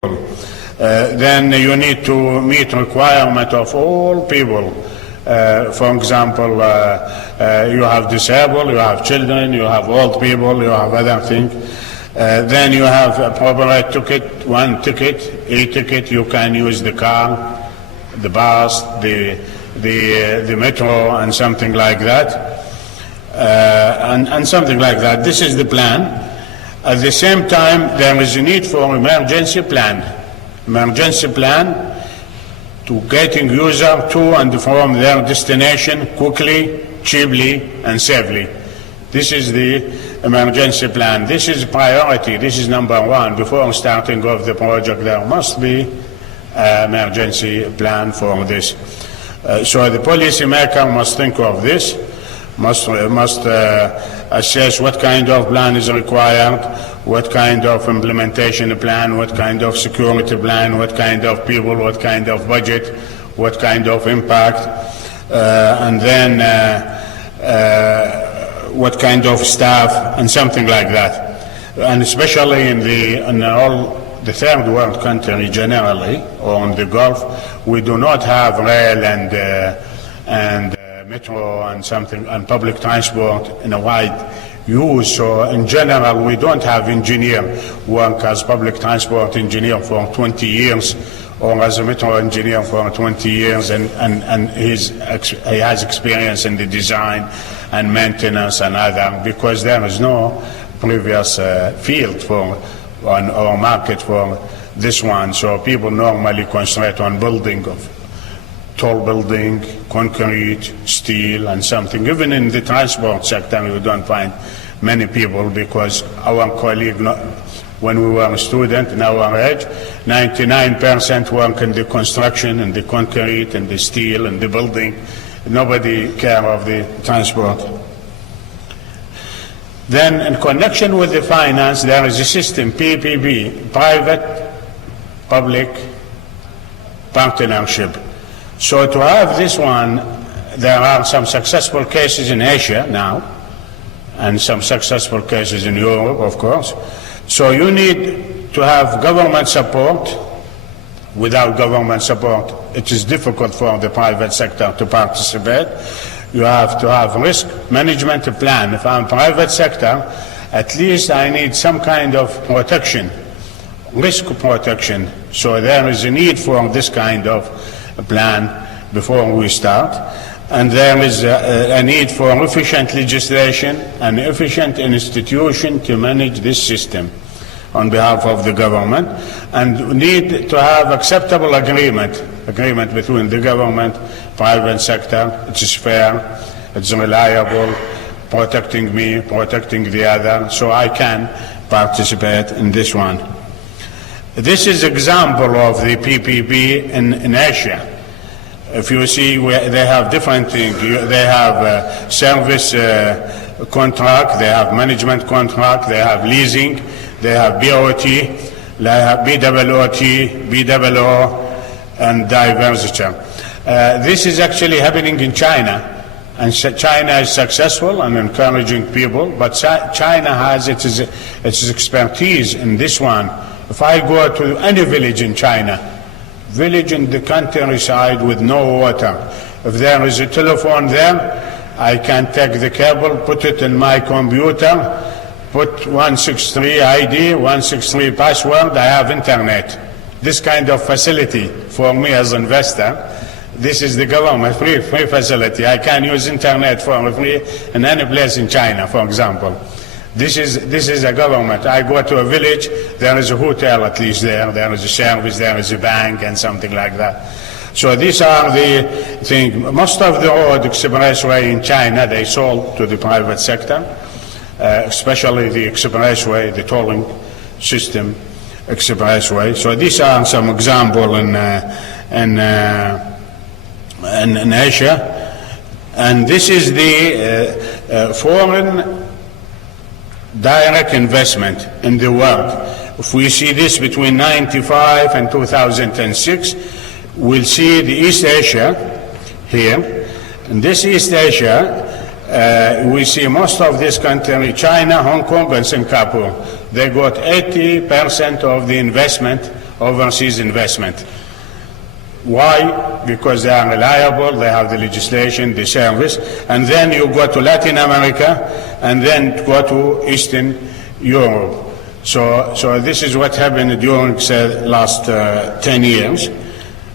Then you need to meet requirement of all people. For example, you have disabled, you have children, you have old people, you have other things. Then you have a proper ticket, one ticket, e-ticket. You can use the car, the bus, the metro, and something like that, and something like that. This is the plan. At the same time, there is a need for emergency plan. Emergency plan to getting user to and from their destination quickly, cheaply, and safely. This is the emergency plan. This is priority. This is number one. Before starting off the project, there must be an emergency plan for this. So the policymaker must think of this, must assess what kind of plan is required, what kind of implementation plan, what kind of security plan, what kind of people, what kind of budget, what kind of impact, and then what kind of staff, and something like that. And especially in all the third world country generally, or in the Gulf, we do not have rail and metro and something and public transport in a wide use. So in general, we don't have engineer work as public transport engineer for 20 years or as a metro engineer for 20 years, and he has experience in the design and maintenance and other, because there is no previous field for or market for this one. So people normally concentrate on building of tall building, concrete, steel, and something. Even in the transport sector, you don't find many people, because our colleague, when we were a student in our age, 99% work in the construction, and the concrete, and the steel, and the building. Nobody care of the transport. Then in connection with the finance, there is a system, PPP, private public partnership. So to have this one, there are some successful cases in Asia now, and some successful cases in Europe, of course. So you need to have government support. Without government support, it is difficult for the private sector to participate. You have to have risk management plan. If I'm private sector, at least I need some kind of protection, risk protection. So there is a need for this kind of plan before we start. And there is a need for efficient legislation and efficient institution to manage this system on behalf of the government, and need to have acceptable agreement between the government, private sector. It is fair, it's reliable, protecting me, protecting the other, so I can participate in this one. This is example of the PPP in Asia. If you see, they have different things. They have service contract, they have management contract, they have leasing, they have BOT, they have BOOT, BOO, and divestiture. This is actually happening in China, and China is successful and encouraging people, but China has its expertise in this one. If I go to any village in China, village in the countryside with no water, if there is a telephone there, I can take the cable, put it in my computer, put 163 ID, 163 password, I have internet. This kind of facility for me as an investor, this is the government free facility. I can use internet for free in any place in China, for example. This is a government. I go to a village, there is a hotel at least there is a service, there is a bank, and something like that. So these are the things. Most of the road expressway in China, they sold to the private sector, especially the expressway, the tolling system expressway. So these are some examples in Asia. And this is the foreign direct investment in the world. If we see this between 1995 and 2006, we'll see the East Asia here. In this East Asia, we see most of this country, China, Hong Kong, and Singapore. They got 80% of the investment overseas investment. Why? Because they are reliable, they have the legislation, the service, and then you go to Latin America and then go to Eastern Europe. So this is what happened during the last 10 years,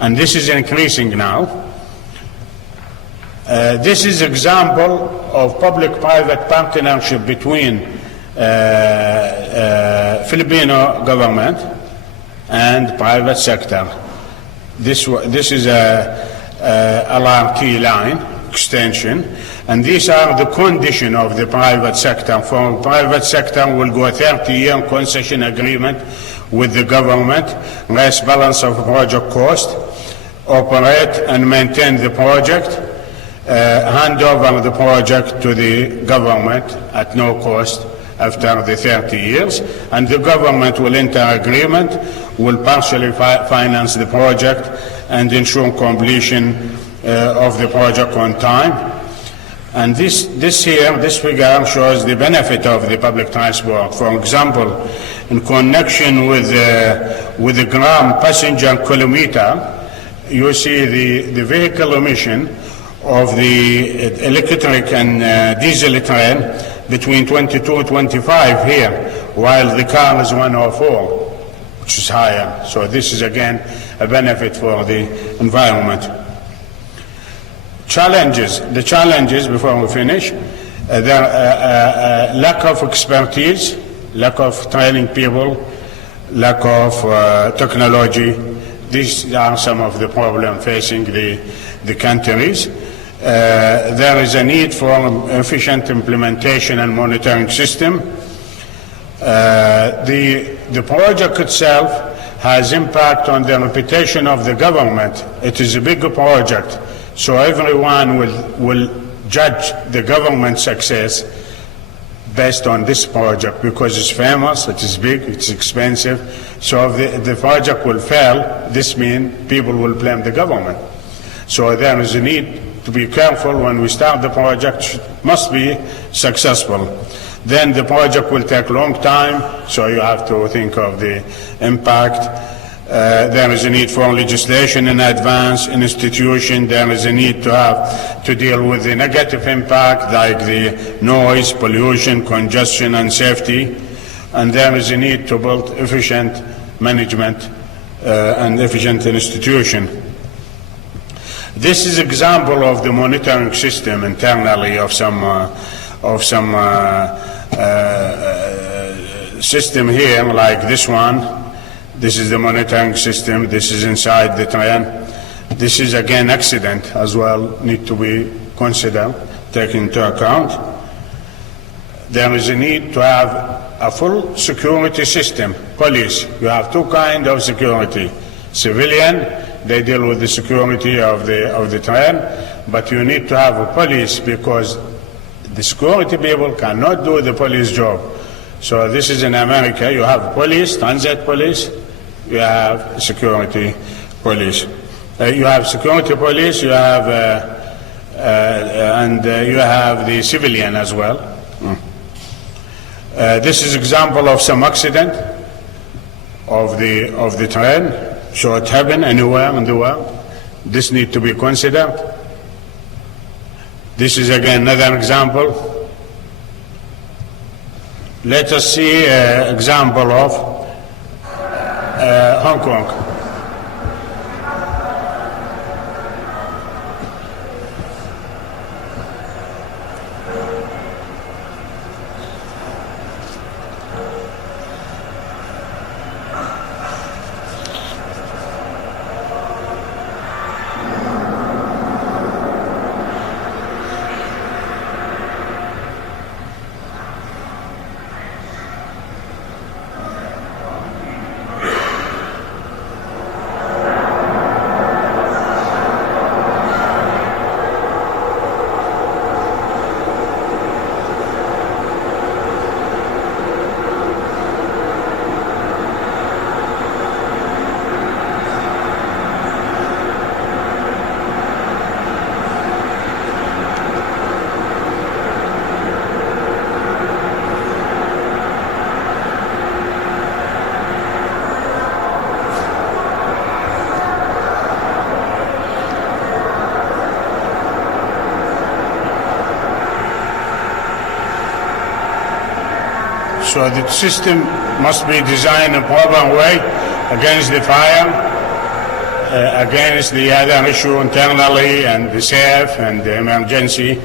and this is increasing now. This is example of public-private partnership between Filipino government and private sector. This is a LRT line extension, and these are the condition of the private sector. For private sector, will go a 30-year concession agreement with the government, raise balance of project cost, operate and maintain the project, hand over the project to the government at no cost after the 30 years, and the government will enter agreement, will partially finance the project and ensure completion of the project on time. And this figure shows the benefit of the public transport. For example, in connection with the gram passenger kilometer, you see the vehicle emission of the electric and diesel train between 22 and 25 here, while the car is 104, which is higher. So this is again a benefit for the environment. Challenges. The challenges, before we finish, lack of expertise, lack of training people, lack of technology. These are some of the problems facing the countries. There is a need for efficient implementation and monitoring system. The project itself has impact on the reputation of the government. It is a big project, so everyone will judge the government's success based on this project because it's famous, it is big, it's expensive. So if the project will fail, this means people will blame the government. So there is a need to be careful when we start the project. It must be successful. Then the project will take a long time, so you have to think of the impact. There is a need for legislation in advance, in institution. There is a need to deal with the negative impact, like the noise, pollution, congestion, and safety. And there is a need to build efficient management and efficient institution. This is example of the monitoring system internally of some system here, like this one. This is the monitoring system. This is inside the train. This is again accident as well, need to be considered, taken into account. There is a need to have a full security system. Police, you have two kinds of security. Civilian, they deal with the security of the train, but you need to have a police because the security people cannot do the police job. So this is in America. You have police, transit police, you have security police. You have security police, you have and you have the civilian as well. This is example of some accident of the train. So it happen anywhere in the world. This need to be considered. This is again another example. Let us see an example of Hong Kong. So the system must be designed in a proper way against the fire, against the other issue internally, and the safe and the emergency.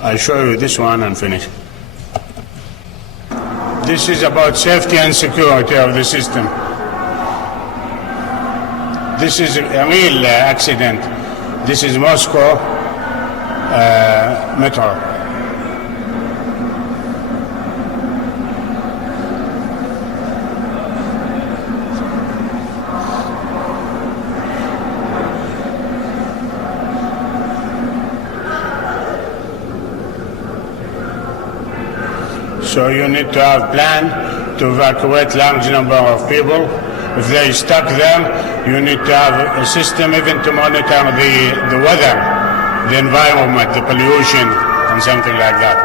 I'll show you this one and finish. This is about safety and security of the system. This is a real accident. This is Moscow metro. So you need to have a plan to evacuate large number of people. If they stuck there, you need to have a system even to monitor the weather, the environment, the pollution, and something like that.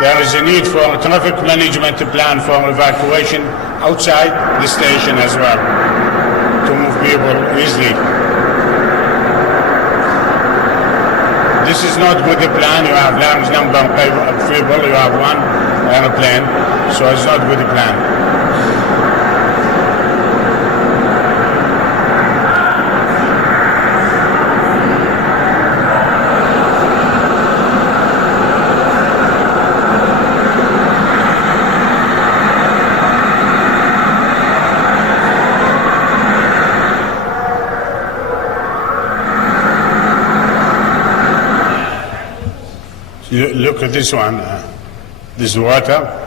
There is a need for a traffic management plan for evacuation outside the station as well, to move people easily. This is not good plan. You have large number of people. You have one airplane, so it's not good plan. Look at this one, this water.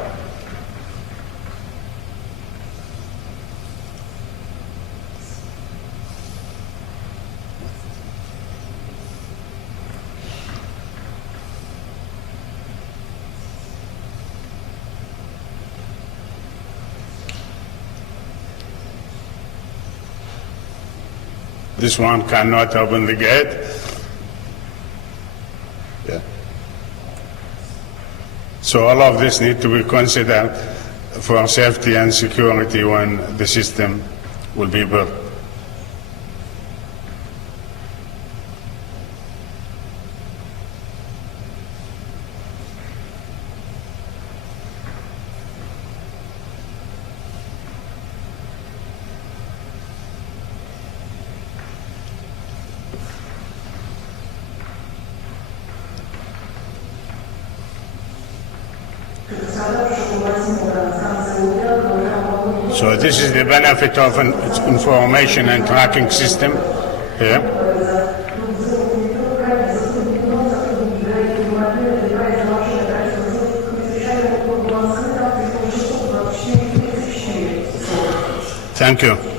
This one cannot open the gate. Yeah. So all of this need to be considered for safety and security when the system will be built. So this is the benefit of an information and tracking system here. Thank you.